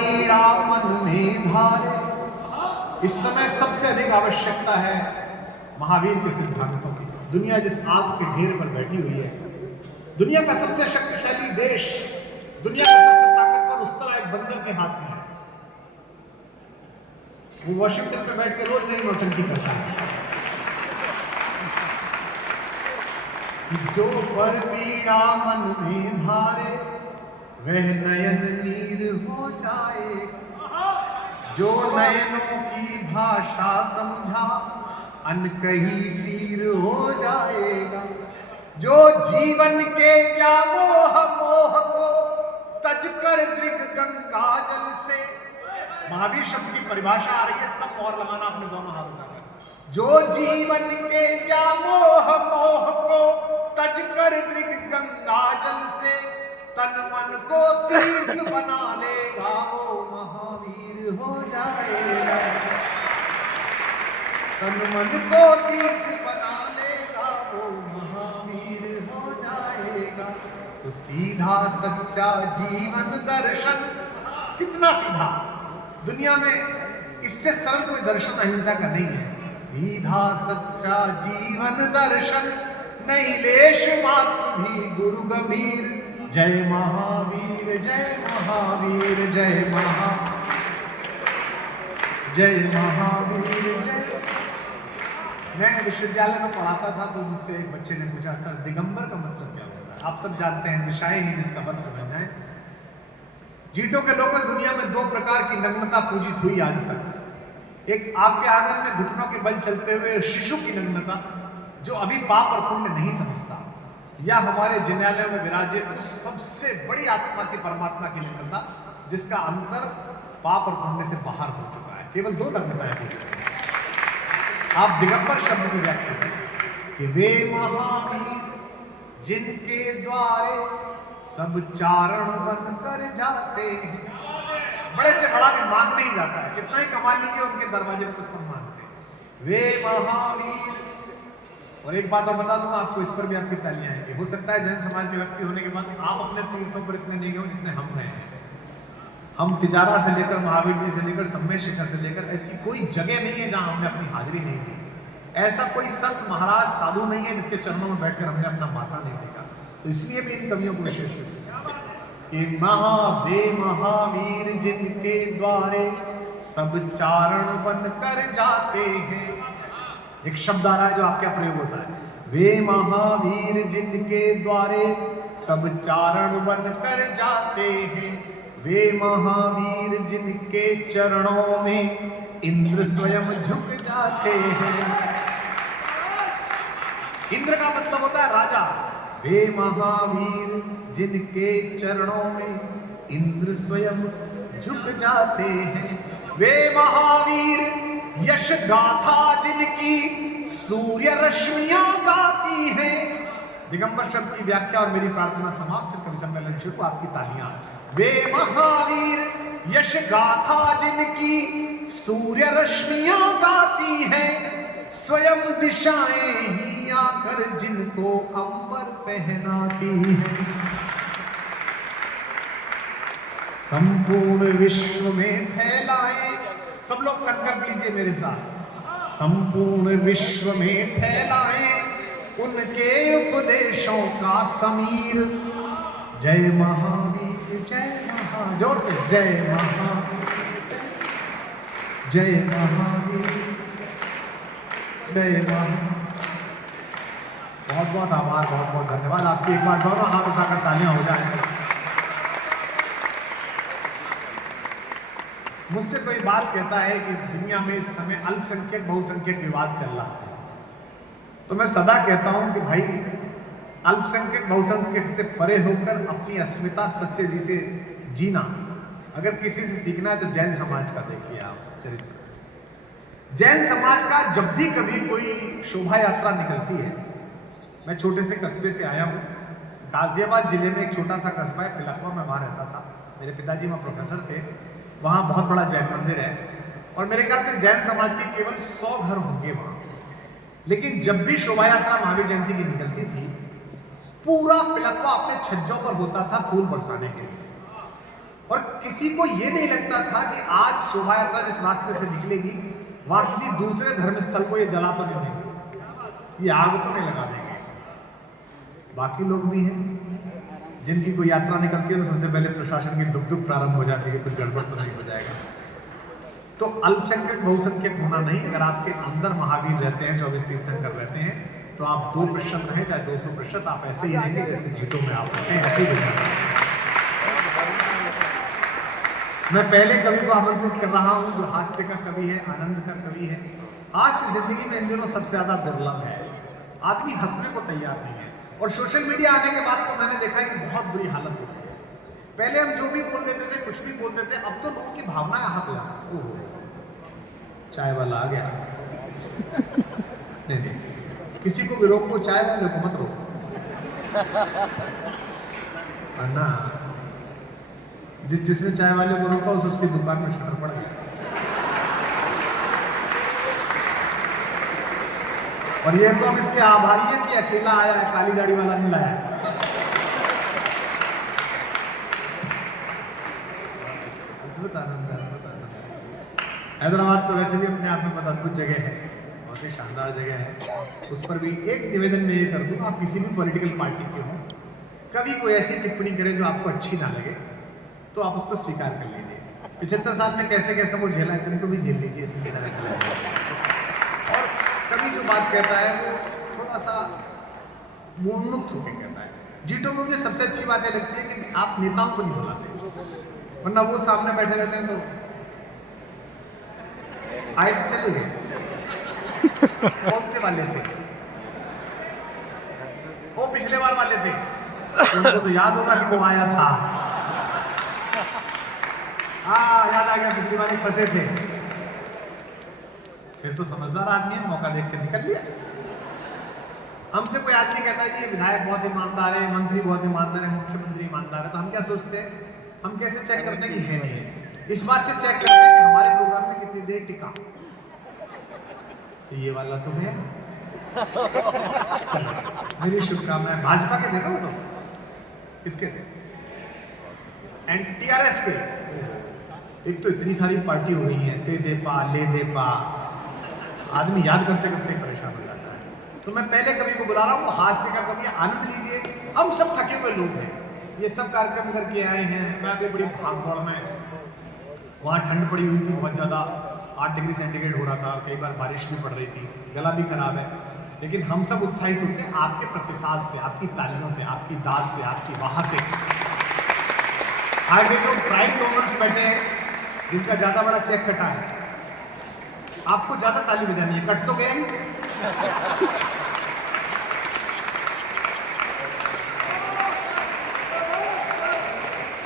पीड़ा मन में धारे। इस समय सबसे अधिक आवश्यकता है महावीर के सिद्धांतों की। दुनिया जिस आग के ढेर पर बैठी हुई है, दुनिया का सबसे शक्तिशाली देश, दुनिया का सबसे ताकतवर उस्तरा एक बंदर के हाथ में है। वो वॉशिंगटन पे बैठ के रोज नई नौटंकी करता है। जो पर पीड़ा मन में धारे वह नयन नीर हो जाएगा। जो नयनों की भाषा समझा अनकही पीर हो जाएगा। जो जीवन के व्यामोह मोह को तज कर दृग गंगा जल से। महावीर शब्द की परिभाषा आ रही है, सब और लगाना अपने दोनों हाथ उठाकर। जो जीवन के व्यामोह मोह को तज कर दृग गंगा जल से तन मन को तीर्थ बना लेगा वो महावीर हो जाएगा। तन मन को तीर्थ बना लेगा वो महावीर हो जाएगा। तो सीधा सच्चा जीवन दर्शन, कितना सीधा, दुनिया में इससे सरल कोई दर्शन अहिंसा का नहीं है। सीधा सच्चा जीवन दर्शन नहीं लेश मात्र भी गुरु गंभीर। जय महावीर जय महावीर जय महावीर जय। मैं विश्वविद्यालय में पढ़ाता था तो मुझसे एक बच्चे ने पूछा, सर दिगंबर का मतलब क्या होता है? आप सब जानते हैं दिशाएं ही जिसका मतलब बन जाए। जीटों के लोगों दुनिया में दो प्रकार की नग्नता पूजित हुई आज तक। एक आपके आंगन में घुटनों के बल चलते हुए शिशु की नग्नता, जो अभी पाप और पुण्य नहीं समझता, या हमारे जिन्यालयों में विराजे उस सबसे बड़ी आत्मा की परमात्मा की नग्नता जिसका अंतर पाप और पुण्य से बाहर हो चुका है। केवल दो नग्नताएं हैं। आप दिगंबर शब्द की व्याख्या करें कि वे महावीर जिनके द्वारे सब चारण बन कर जाते हैं। बड़े से बड़ा भी मांग नहीं जाता है, कितना ही कमा लीजिए उनके दरवाजे पर सब मांगते हैं। वे महावीर। और एक बात और बता दूंगा आपको, इस पर भी आपकी तालियां आएंगी। हो सकता है जैन समाज के व्यक्ति होने के बाद आप अपने तीर्थों पर इतने नहीं गए जितने हम गए हैं। हम तिजारा से लेकर महावीर जी से लेकर सम्मेद शिखर से लेकर ऐसी कोई जगह नहीं है जहां हमने अपनी हाजिरी नहीं दी। ऐसा कोई संत महाराज साधु नहीं है जिसके चरणों में बैठकर हमने अपना माथा नहीं टेका। तो इसलिए भी इन कवियों को विशेष रूप से महावीर जिनके द्वारे सब चारण बन कर जाते हैं। एक शब्द आ रहा है जो आपके प्रयोग होता है, वे महावीर जिनके द्वारे सब चारण बन कर जाते हैं। वे महावीर जिनके चरणों में इंद्र स्वयं झुक जाते हैं। इंद्र का मतलब होता है राजा। वे महावीर जिनके चरणों में इंद्र स्वयं झुक जाते हैं। वे महावीर यश गाथा जिनकी सूर्य रश्मियां गाती हैं। दिगंबर शब्द की व्याख्या और मेरी प्रार्थना समाप्त। कवि सम्मेलन शुरू, आपकी तालियां। वे महावीर यश गाथा जिनकी सूर्य रश्मियां गाती हैं। स्वयं दिशाएं ही आकर जिनको अंबर पहनाती हैं। संपूर्ण विश्व में फैलाए, सब लोग संकल्प लीजिए मेरे साथ, संपूर्ण विश्व में फैलाए उनके उपदेशों का समीर। जय महावीर जय जोर से जय महावीर जय महावीर जय महावीर। बहुत बहुत आभार, बहुत बहुत धन्यवाद आपकी। एक बार दोनों हाथ उठाकर तालियां हो जाए। मुझसे कोई बात कहता है कि दुनिया में इस समय अल्पसंख्यक बहुसंख्यक विवाद चल रहा है, तो मैं सदा कहता हूं कि भाई अल्पसंख्यक बहुसंख्यक से परे होकर अपनी अस्मिता सच्चे जी से जीना अगर किसी से सीखना है तो जैन समाज का देखिए आप चरित्र। जैन समाज का जब भी कभी कोई शोभा यात्रा निकलती है, मैं छोटे से कस्बे से आया हूँ, गाजियाबाद जिले में एक छोटा सा कस्बा है पिलखवा, में वहाँ रहता था। मेरे पिताजी वहाँ प्रोफेसर थे। वहाँ बहुत बड़ा जैन मंदिर है और मेरे ख्याल से जैन समाज के केवल 100 घर होंगे वहाँ। लेकिन जब भी शोभा यात्रा महावीर जयंती की निकलती थी, पूरा पिलखवा अपने छज्जों पर होता था फूल बरसाने के लिए। और किसी को ये नहीं लगता था कि आज शोभा यात्रा जिस रास्ते से निकलेगी वहां किसी दूसरे धर्म स्थल को ये जला तो नहीं देंगे, ये आग तो नहीं लगा देंगे। बाकी लोग भी हैं जिनकी कोई यात्रा निकलती है तो सबसे पहले प्रशासन की दुख दुख प्रारंभ हो जाती है कि कुछ गड़बड़ तो नहीं हो जाएगा। तो अल्पसंख्यक बहुसंख्यक होना नहीं, अगर आपके अंदर महावीर रहते हैं, 24 तीर्थंकर रहते हैं, तो आप 2% रहें चाहे 200%, आप ऐसे ही रहेंगे जैसे जीतों में आप रहते हैं, ऐसे ही रहेंगे। मैं पहले कवि को आमंत्रित कर रहा हूं जो हास्य का कवि है, आनंद का कवि है। हास्य जिंदगी में इन दिनों सबसे ज्यादा दुर्लभ है, आदमी हंसने को तैयार नहीं है। और सोशल मीडिया आने के बाद तो मैंने देखा कि बहुत बुरी हालत हो गई है। पहले हम जो भी बोल देते थे, कुछ भी बोल देते, अब तो लोगों की भावना यहाँ पे आती है। चाय वाला आ गया नहीं, किसी को भी रोको, चाय वाले को मत रोको, वरना जिसने चाय वाले को रोका उसकी दुकान में शटर पड़ गया। और ये तो हम इसके आभारी हैं कि अकेला आया है, काली गाड़ी वाला नहीं लाया है। अद्भुत आनंद है, अद्भुत आनंद। हैदराबाद तो वैसे भी अपने आप में बहुत अद्भुत जगह है, बहुत ही शानदार जगह है। उस पर भी एक निवेदन में ये कर दूं, आप किसी भी पॉलिटिकल पार्टी के हों, कभी कोई ऐसी टिप्पणी करें जो आपको अच्छी ना लगे तो आप उसको स्वीकार कर लीजिए। 75 साल में कैसे कैसे वो झेला है, तुमको भी झेल लीजिए इसमें तरह। और कभी जो बात कहता है वो थोड़ा सा उन्मुक्त होकर कहता है। जीटो में मुझे सबसे अच्छी बात ये लगती है कि आप नेताओं को नहीं बुलाते, वरना वो सामने बैठे रहते हैं तो आए तो चले गए। कौन से वाले थे वो? पिछले बार वाले थे, उनको तो याद होगा कि वो आया था। हाँ, याद आ गया, पिछली बार फंसे थे। फिर तो समझदार आदमी है, मौका देख के निकल लिया। हमसे कोई आदमी कहता है कि विधायक बहुत ईमानदार है, मंत्री बहुत ईमानदार है, मुख्यमंत्री ईमानदार है, तो हम क्या सोचते हैं? हम कैसे चेक करते हैं कि है नहीं है? इस बात से चेक करते हैं कि हमारे प्रोग्राम में कितनी देर टिका। तो ये वाला तो है। मेरी शुभकामनाएं। भाजपा के देखो तो किसके थे? TRS के। एक तो इतनी सारी पार्टी हो गई है, ते दे पा ले दे पा, आदमी याद करते करते परेशान हो जाता है। तो मैं पहले कवि को बुला रहा हूँ, हास्य का कवि, आनंद लीजिए। हम सब थके हुए लोग हैं, ये सब कार्यक्रम करके आए हैं। मैं अभी बड़ी भाग-दौड़ में, वहाँ ठंड पड़ी हुई थी बहुत ज़्यादा, 8 डिग्री सेंटीग्रेड हो रहा था, कई बार बारिश भी पड़ रही थी, गला भी खराब है। लेकिन हम सब उत्साहित होते हैं आपके प्रतिसाद से, आपकी तालियों से, आपकी दाद से, आपकी वाह से। आगे जो प्राइम डोनर्स बैठे हैं जिनका ज़्यादा बड़ा चेक कटा है, आपको ज़्यादा ताली बजानी है। कट तो गया ही।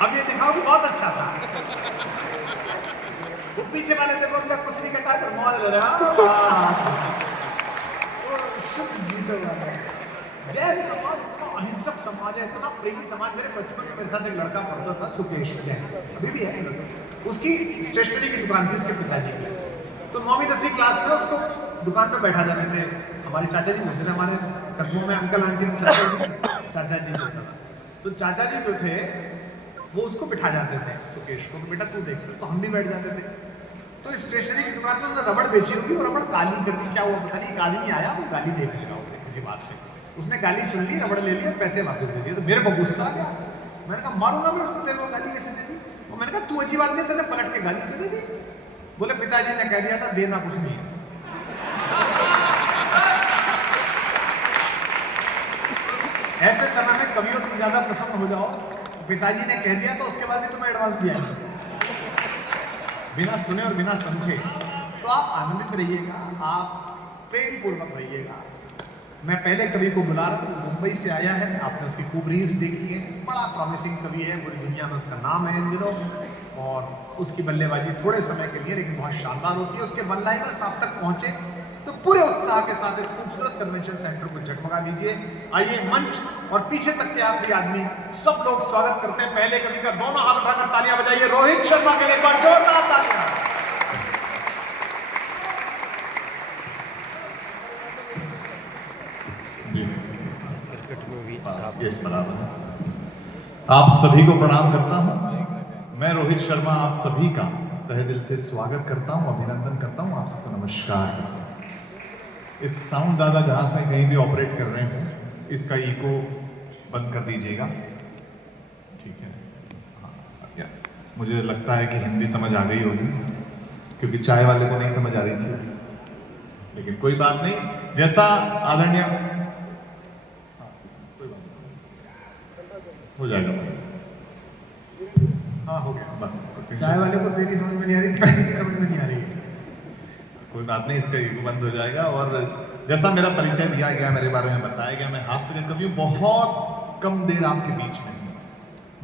अब ये दिखाओ कि बहुत अच्छा था। वो पीछे वाले देखो, मतलब कुछ नहीं कटा कर मौज ले रहे। शुद्ध जीतो वाला जैन समाज इतना अहिंसक समाज है, इतना प्रेमी समाज। मेरे बचपन में मेरे साथ एक लड़का पढ़ता था, सुकेश जैन, अभी भी है। उसकी स्टेशनरी की दुकान थी उसके पिताजी की। तो 9वीं 10वीं क्लास में उसको दुकान पे बैठा जाते थे। हमारे चाचा जी होते थे, हमारे कस्बों में अंकल आंटी चाचा जी होता था। तो चाचा जी जो थे वो उसको बिठा जाते थे सुकेश को, तो बेटा तू देख। तो हम भी बैठ जाते थे। तो स्टेशनरी की दुकान पर उसने रबड़ बेची होगी, वो रबड़ काली कर दी, क्या हुआ पता नहीं। एक आदमी आया, वो गाली दे देगा उसे किसी बात पे। उसने गाली सुन ली, रबड़ ले लिया, पैसे वापस दे दिए। तो मेरे को गुस्सा आ गया, मैंने कहा मारूंगा मैं उसको, तेरे को गाली कैसे दे दी? वो मैंने कहा तू अच्छी बात नहीं, तेने पलट के गाली क्यों नहीं दी? बोले पिताजी ने कह दिया था देना कुछ नहीं है। ऐसे समय में कवियों तुम ज्यादा प्रसन्न हो जाओ, पिताजी ने कह दिया तो उसके बाद भी तुम्हें एडवांस दिया है, बिना सुने और बिना समझे। तो आप आनंदित रहिएगा, आप प्रेम पूर्वक रहिएगा। मैं पहले कवि को बुला रहा हूँ, मुंबई से आया है, आपने उसकी खूब रील्स देखी है, बड़ा प्रॉमिसिंग कवि है, पूरी दुनिया में उसका नाम है इन दिनों। और उसकी बल्लेबाजी थोड़े समय के लिए लेकिन बहुत शानदार होती है। उसके वन लाइनर्स आप तक पहुंचे तो पूरे उत्साह के साथ इस खूबसूरत कन्वेंशन सेंटर को जगमगा दीजिए। आइए मंच और पीछे तक के आखिरी आदमी सब लोग स्वागत करते हैं पहले कवि का। दोनों हाथ उठाकर तालियां बजाइए रोहित शर्मा के लिए, एक बार जोरदार तालियां। आप सभी को प्रणाम करता हूं। मैं रोहित शर्मा आप सभी का तहे दिल से स्वागत करता हूं, अभिनंदन करता हूं, आप सबको नमस्कार करता हूं। इस साउंड दादा जहां से कहीं भी ऑपरेट कर रहे हो, इसका इको बंद कर दीजिएगा, ठीक है। हाँ, मुझे लगता है कि हिंदी समझ आ गई होगी, क्योंकि चाय वाले को नहीं समझ आ रही थी, लेकिन कोई बात नहीं। जैसा आदरणीय, कोई बात नहीं, हो जाएगा। हाँ, हो गया बस। चाय वाले को तेरी समझ में नहीं आ रही, किसी की समझ में नहीं आ रही। कोई बात नहीं, इसका ईगो बंद हो जाएगा। और जैसा मेरा परिचय दिया गया, मेरे बारे में बताया गया, मैं हास्य कवि हूँ। बहुत कम देर आपके बीच में हूँ।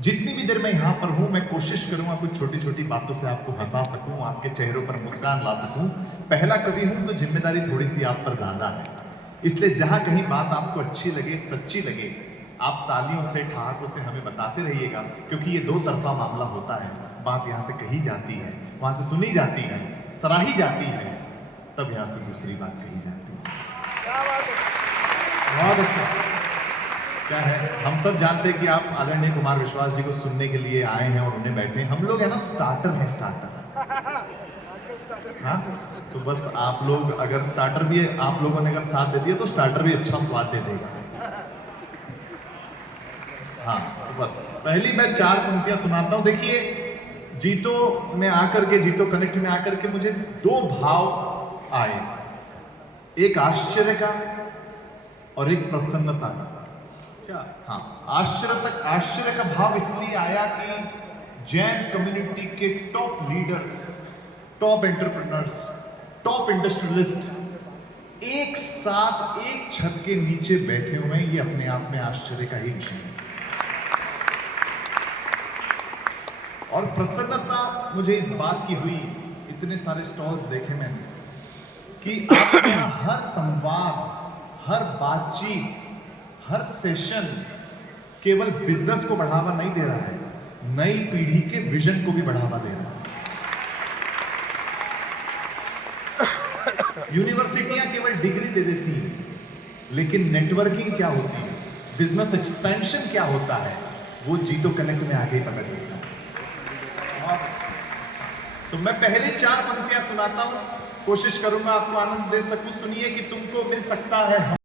जितनी भी देर मैं यहाँ पर हूँ, मैं कोशिश करूँगा कुछ छोटी छोटी बातों से आपको हंसा सकूँ, आपके चेहरों पर मुस्कान ला सकूँ। पहला कवि हूँ तो जिम्मेदारी थोड़ी सी आप पर ज्यादा है, इसलिए जहाँ कहीं बात आपको अच्छी लगे, सच्ची लगे, आप तालियों से, ठहाकों से हमें बताते रहिएगा, क्योंकि ये दो तरफा मामला होता है। बात यहाँ से कही जाती है, वहां से सुनी जाती है, सराही जाती है, तब यहाँ से दूसरी बात कही जाती है। बहुत अच्छा। क्या है, हम सब जानते हैं कि आप आदरणीय कुमार विश्वास जी को सुनने के लिए आए हैं और उन्हें बैठे हैं। हम लोग है ना स्टार्टर हैं, स्टार्टर। हाँ, तो बस आप लोग अगर स्टार्टर भी है, आप लोगों ने अगर साथ दे दिया तो स्टार्टर भी अच्छा स्वाद दे देगा। हाँ, तो बस पहली मैं 4 पंक्तियां सुनाता हूं। देखिए, जीतो में आकर के, जीतो कनेक्ट में आकर के मुझे 2 भाव आए, एक आश्चर्य का और एक प्रसन्नता का। क्या? हाँ, आश्चर्य का भाव इसलिए आया कि जैन कम्युनिटी के top leaders, top entrepreneurs, top industrialist एक साथ एक छत के नीचे बैठे हुए हैं, ये अपने आप में आश्चर्य का ही विषय है। और प्रसन्नता मुझे इस बात की हुई, इतने सारे स्टॉल्स देखे मैंने, कि आपका हर संवाद, हर बातचीत, हर सेशन केवल बिजनेस को बढ़ावा नहीं दे रहा है, नई पीढ़ी के विजन को भी बढ़ावा दे रहा है। यूनिवर्सिटियां केवल डिग्री दे देती हैं, लेकिन नेटवर्किंग क्या होती है, बिजनेस एक्सपेंशन क्या होता है, वो जीतो कनेक्ट में आके ही पता चलता है। तो मैं पहले 4 पंक्तियां सुनाता हूं, कोशिश करूंगा आपको आनंद दे सकूं। सुनिए कि तुमको मिल सकता है